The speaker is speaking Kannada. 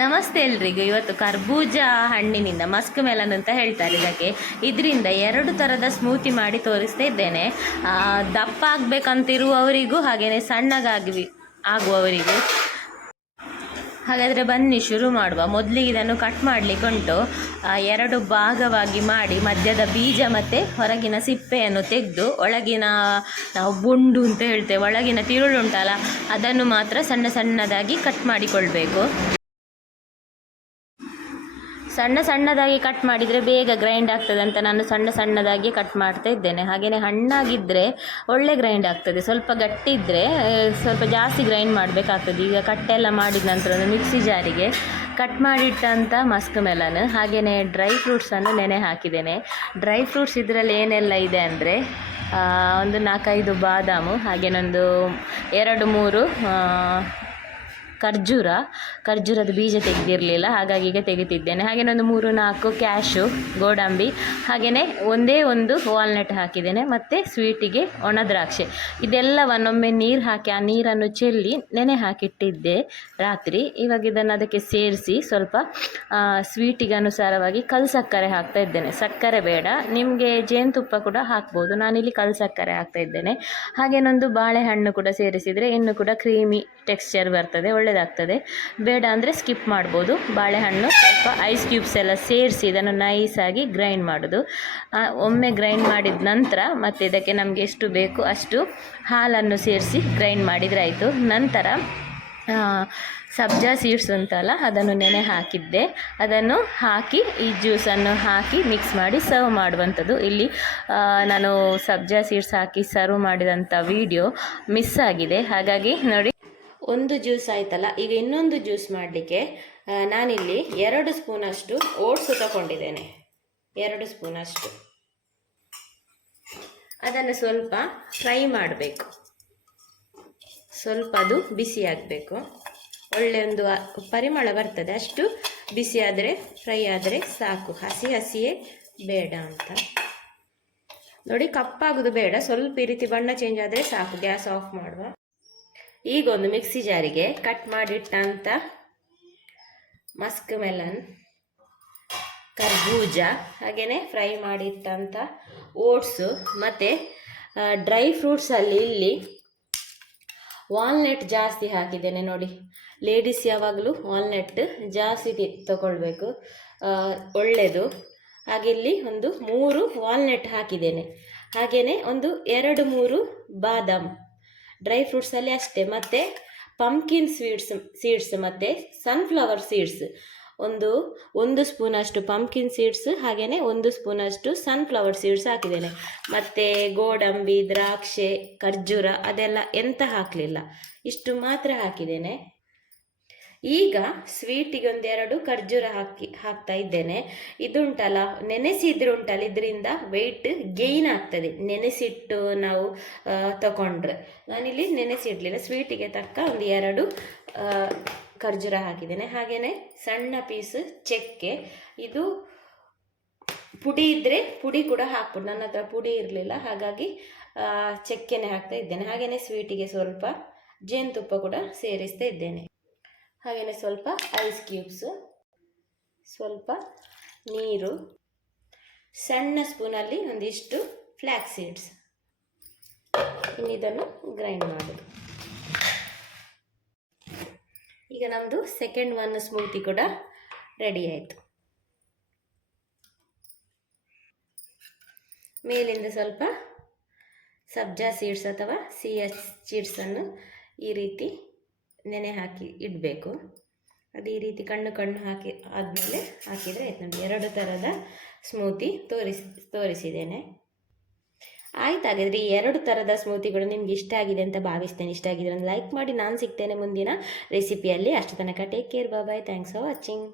ನಮಸ್ತೆ ಎಲ್ರಿಗೂ. ಇವತ್ತು ಕರ್ಬೂಜ ಹಣ್ಣಿನಿಂದ ಮಸ್ಕ್ ಮೆಲನ್ ಅಂತ ಹೇಳ್ತಾರೆ ಇದಕ್ಕೆ. ಇದರಿಂದ ಎರಡು ಥರದ ಸ್ಮೂತಿ ಮಾಡಿ ತೋರಿಸ್ತಾ ಇದ್ದೇನೆ. ದಪ್ಪ ಆಗಬೇಕಂತಿರುವವರಿಗೂ ಹಾಗೆಯೇ ಸಣ್ಣಗಾಗಿ ಆಗುವವರಿಗೂ. ಹಾಗಾದರೆ ಬನ್ನಿ ಶುರು ಮಾಡುವ. ಮೊದಲಿಗೆ ಇದನ್ನು ಕಟ್ ಮಾಡಲಿಕ್ಕೆ ಉಂಟು. ಎರಡು ಭಾಗವಾಗಿ ಮಾಡಿ ಮಧ್ಯದ ಬೀಜ ಮತ್ತು ಹೊರಗಿನ ಸಿಪ್ಪೆಯನ್ನು ತೆಗೆದು ಒಳಗಿನ, ನಾವು ಬುಂಡು ಅಂತ ಹೇಳ್ತೇವೆ, ಒಳಗಿನ ತಿರುಳುಂಟಲ್ಲ ಅದನ್ನು ಮಾತ್ರ ಸಣ್ಣ ಸಣ್ಣದಾಗಿ ಕಟ್ ಮಾಡಿಕೊಳ್ಬೇಕು. ಸಣ್ಣ ಸಣ್ಣದಾಗಿ ಕಟ್ ಮಾಡಿದರೆ ಬೇಗ ಗ್ರೈಂಡ್ ಆಗ್ತದೆ ಅಂತ ನಾನು ಸಣ್ಣ ಸಣ್ಣದಾಗಿ ಕಟ್ ಮಾಡ್ತಾ ಇದ್ದೇನೆ. ಹಾಗೆಯೇ ಹಣ್ಣಾಗಿದ್ದರೆ ಒಳ್ಳೆ ಗ್ರೈಂಡ್ ಆಗ್ತದೆ. ಸ್ವಲ್ಪ ಗಟ್ಟಿ ಇದ್ದರೆ ಸ್ವಲ್ಪ ಜಾಸ್ತಿ ಗ್ರೈಂಡ್ ಮಾಡಬೇಕಾಗ್ತದೆ. ಈಗ ಕಟ್ಟೆಲ್ಲ ಮಾಡಿದ ನಂತರ ಮಿಕ್ಸಿ ಜಾರಿಗೆ ಕಟ್ ಮಾಡಿಟ್ಟಂಥ ಮಸ್ಕ್ ಮೆಲನ್ ಹಾಗೆಯೇ ಡ್ರೈ ಫ್ರೂಟ್ಸನ್ನು ನೆನೆ ಹಾಕಿದ್ದೇನೆ. ಡ್ರೈ ಫ್ರೂಟ್ಸ್ ಇದರಲ್ಲಿ ಏನೆಲ್ಲ ಇದೆ ಅಂದರೆ ಒಂದು ನಾಲ್ಕೈದು ಬಾದಾಮು, ಹಾಗೇನೊಂದು ಎರಡು ಮೂರು ಖರ್ಜೂರ, ಖರ್ಜೂರದ ಬೀಜ ತೆಗೆದಿರಲಿಲ್ಲ, ಹಾಗಾಗಿ ಈಗ ತೆಗಿತಿದ್ದೇನೆ. ಹಾಗೆಯೇ ಒಂದು ಮೂರು ನಾಲ್ಕು ಕ್ಯಾಶು ಗೋಡಂಬಿ ಹಾಗೆಯೇ ಒಂದೇ ಒಂದು ವಾಲ್ನಟ್ ಹಾಕಿದ್ದೇನೆ, ಮತ್ತು ಸ್ವೀಟಿಗೆ ಒಣ ದ್ರಾಕ್ಷೆ. ಇದೆಲ್ಲವನ್ನೊಮ್ಮೆ ನೀರು ಹಾಕಿ, ಆ ನೀರನ್ನು ಚೆಲ್ಲಿ ನೆನೆ ಹಾಕಿಟ್ಟಿದ್ದೆ ರಾತ್ರಿ. ಇವಾಗ ಇದನ್ನು ಅದಕ್ಕೆ ಸೇರಿಸಿ ಸ್ವಲ್ಪ ಸ್ವೀಟಿಗೆ ಅನುಸಾರವಾಗಿ ಕಲ್ ಸಕ್ಕರೆ ಹಾಕ್ತಾ ಇದ್ದೇನೆ. ಸಕ್ಕರೆ ಬೇಡ, ನಿಮಗೆ ಜೇನುತುಪ್ಪ ಕೂಡ ಹಾಕ್ಬೋದು. ನಾನಿಲ್ಲಿ ಕಲ್ ಸಕ್ಕರೆ ಹಾಕ್ತಾ ಇದ್ದೇನೆ. ಹಾಗೇನೊಂದು ಬಾಳೆಹಣ್ಣು ಕೂಡ ಸೇರಿಸಿದರೆ, ಇನ್ನೂ ಕೂಡ ಕ್ರೀಮಿ ಟೆಕ್ಸ್ಚರ್ ಬರ್ತದೆ ಒಳ್ಳೆಯದಾಗ್ತದೆ ಬೇಡ ಅಂದರೆ ಸ್ಕಿಪ್ ಮಾಡ್ಬೋದು. ಬಾಳೆಹಣ್ಣು ಸ್ವಲ್ಪ ಐಸ್ ಕ್ಯೂಬ್ಸ್ ಎಲ್ಲ ಸೇರಿಸಿ ಇದನ್ನು ನೈಸಾಗಿ ಗ್ರೈಂಡ್ ಮಾಡೋದು. ಒಮ್ಮೆ ಗ್ರೈಂಡ್ ಮಾಡಿದ ನಂತರ ಮತ್ತು ಇದಕ್ಕೆ ನಮಗೆ ಎಷ್ಟು ಬೇಕು ಅಷ್ಟು ಹಾಲನ್ನು ಸೇರಿಸಿ ಗ್ರೈಂಡ್ ಮಾಡಿದರೆ ಆಯಿತು. ನಂತರ ಸಬ್ಜಾ ಸೀಡ್ಸ್ ಅಂತಲ್ಲ ಅದನ್ನು ನೆನೆ ಹಾಕಿದ್ದೆ. ಅದನ್ನು ಹಾಕಿ, ಈ ಜ್ಯೂಸನ್ನು ಹಾಕಿ ಮಿಕ್ಸ್ ಮಾಡಿ ಸರ್ವ್ ಮಾಡುವಂಥದ್ದು. ಇಲ್ಲಿ ನಾನು ಸಬ್ಜಾ ಸೀಡ್ಸ್ ಹಾಕಿ ಸರ್ವ್ ಮಾಡಿದಂಥ ವಿಡಿಯೋ ಮಿಸ್ ಆಗಿದೆ. ಹಾಗಾಗಿ ನೋಡಿ ಒಂದು ಜ್ಯೂಸ್ ಆಯ್ತಲ್ಲ, ಈಗ ಇನ್ನೊಂದು ಜ್ಯೂಸ್ ಮಾಡಲಿಕ್ಕೆ ನಾನಿಲ್ಲಿ ಎರಡು ಸ್ಪೂನಷ್ಟು ಓಟ್ಸು ತಗೊಂಡಿದ್ದೇನೆ. ಎರಡು ಸ್ಪೂನಷ್ಟು. ಅದನ್ನು ಸ್ವಲ್ಪ ಫ್ರೈ ಮಾಡಬೇಕು. ಸ್ವಲ್ಪ ಅದು ಬಿಸಿ ಆಗಬೇಕು. ಒಳ್ಳೆ ಒಂದು ಪರಿಮಳ ಬರ್ತದೆ, ಅಷ್ಟು ಬಿಸಿ ಆದರೆ, ಫ್ರೈ ಆದರೆ ಸಾಕು. ಹಸಿ ಹಸಿಯೇ ಬೇಡ ಅಂತ. ನೋಡಿ, ಕಪ್ಪಾಗೋದು ಬೇಡ. ಸ್ವಲ್ಪ ಈ ರೀತಿ ಬಣ್ಣ ಚೇಂಜ್ ಆದರೆ ಸಾಕು. ಗ್ಯಾಸ್ ಆಫ್ ಮಾಡುವ. ಈಗ ಒಂದು ಮಿಕ್ಸಿ ಜಾರಿಗೆ ಕಟ್ ಮಾಡಿಟ್ಟಂಥ ಮಸ್ಕ್ ಮೆಲನ್, ಕರ್ಬೂಜ ಹಾಗೆಯೇ ಫ್ರೈ ಮಾಡಿಟ್ಟಂಥ ಓಟ್ಸು ಮತ್ತು ಡ್ರೈ ಫ್ರೂಟ್ಸಲ್ಲಿ ಇಲ್ಲಿ ವಾಲ್ನಟ್ ಜಾಸ್ತಿ ಹಾಕಿದ್ದೇನೆ ನೋಡಿ. ಲೇಡೀಸ್ ಯಾವಾಗಲೂ ವಾಲ್ನಟ್ ಜಾಸ್ತಿ ತಗೊಳ್ಬೇಕು. ಒಳ್ಳೆಯದು ಹಾಗೆ ಇಲ್ಲಿ ಒಂದು ಮೂರು ವಾಲ್ನಟ್ ಹಾಕಿದ್ದೇನೆ. ಹಾಗೆಯೇ ಒಂದು ಎರಡು ಮೂರು ಬಾದಾಮ್. ಡ್ರೈ ಫ್ರೂಟ್ಸಲ್ಲಿ ಅಷ್ಟೇ. ಮತ್ತು ಪಂಪ್ಕಿನ್ ಸ್ವೀಟ್ಸ್ ಸೀಡ್ಸ್ ಮತ್ತು ಸನ್ಫ್ಲವರ್ ಸೀಡ್ಸ್ ಒಂದು ಒಂದು ಸ್ಪೂನಷ್ಟು ಪಂಪ್ಕಿನ್ ಸೀಡ್ಸ್ ಹಾಗೆಯೇ ಒಂದು ಸ್ಪೂನಷ್ಟು ಸನ್ಫ್ಲವರ್ ಸೀಡ್ಸ್ ಹಾಕಿದ್ದೇನೆ. ಮತ್ತು ಗೋಡಂಬಿ, ದ್ರಾಕ್ಷೆ, ಖರ್ಜೂರ ಅದೆಲ್ಲ ಎಂತ ಹಾಕಲಿಲ್ಲ. ಇಷ್ಟು ಮಾತ್ರ ಹಾಕಿದ್ದೇನೆ. ಈಗ ಸ್ವೀಟಿಗೆ ಒಂದೆರಡು ಖರ್ಜೂರ ಹಾಕಿ, ಹಾಕ್ತಾ ಇದ್ದೇನೆ. ಇದುಂಟಲ್ಲ ನೆನೆಸಿದ್ರೆ ಉಂಟಲ್ಲ ಇದರಿಂದ ವೆಯ್ಟ್ ಗೇಯ್ನ್ ಆಗ್ತದೆ. ನೆನೆಸಿಟ್ಟು ನಾವು ತಗೊಂಡ್ರೆ ನಾನಿಲ್ಲಿ ನೆನೆಸಿಡ್ಲಿಲ್ಲ. ಸ್ವೀಟಿಗೆ ತಕ್ಕ ಒಂದು ಎರಡು ಖರ್ಜೂರ ಹಾಕಿದ್ದೇನೆ. ಹಾಗೆಯೇ ಸಣ್ಣ ಪೀಸ್ ಚಕ್ಕೆ. ಇದು ಪುಡಿ ಇದ್ದರೆ ಪುಡಿ ಕೂಡ ಹಾಕ್ಬೋದು. ನನ್ನ ಹತ್ರ ಪುಡಿ ಇರಲಿಲ್ಲ. ಹಾಗಾಗಿ ಚಕ್ಕೆನೆ ಹಾಕ್ತಾ ಇದ್ದೇನೆ. ಹಾಗೆಯೇ ಸ್ವೀಟಿಗೆ ಸ್ವಲ್ಪ ಜೇನುತುಪ್ಪ ಕೂಡ ಸೇರಿಸ್ತಾ ಇದ್ದೇನೆ. ಹಾಗೆಯೇ ಸ್ವಲ್ಪ ಐಸ್ ಕ್ಯೂಬ್ಸು ಸ್ವಲ್ಪ ನೀರು, ಸಣ್ಣ ಸ್ಪೂನಲ್ಲಿ ಒಂದಿಷ್ಟು ಫ್ಲ್ಯಾಕ್ ಸೀಡ್ಸ್ ಇನ್ನಿದನ್ನು ಗ್ರೈಂಡ್ ಮಾಡೋದು. ಈಗ ನಮ್ಮದು ಸೆಕೆಂಡ್ ಒನ್ ಸ್ಮೂತಿ ಕೂಡ ರೆಡಿ ಆಯಿತು. ಮೇಲಿಂದ ಸ್ವಲ್ಪ ಸಬ್ಜಾ ಸೀಡ್ಸ್ ಅಥವಾ ಸಿ ಎಸ್ ಸೀಡ್ಸನ್ನು ಈ ರೀತಿ ನೆನೆ ಹಾಕಿ ಇಡಬೇಕು. ಅದು ಈ ರೀತಿ ಕಣ್ಣು ಕಣ್ಣು ಹಾಕಿ ಆದಮೇಲೆ ಹಾಕಿದರೆ ಆಯ್ತು. ನೋಡಿ ಎರಡು ಥರದ ಸ್ಮೂತಿ ತೋರಿಸಿ, ತೋರಿಸಿದ್ದೇನೆ. ಆಯ್ತು ಹಾಗಾದರೆ ಈ ಎರಡು ಥರದ ಸ್ಮೂತಿಗಳು ನಿಮ್ಗೆ ಇಷ್ಟ ಆಗಿದೆ ಅಂತ ಭಾವಿಸ್ತೇನೆ. ಇಷ್ಟ ಆಗಿದ್ರೆ ಲೈಕ್ ಮಾಡಿ, ನಾನು ಸಿಗ್ತೇನೆ ಮುಂದಿನ ರೆಸಿಪಿಯಲ್ಲಿ. ಅಷ್ಟು ತನಕ take care bye. Thanks for watching.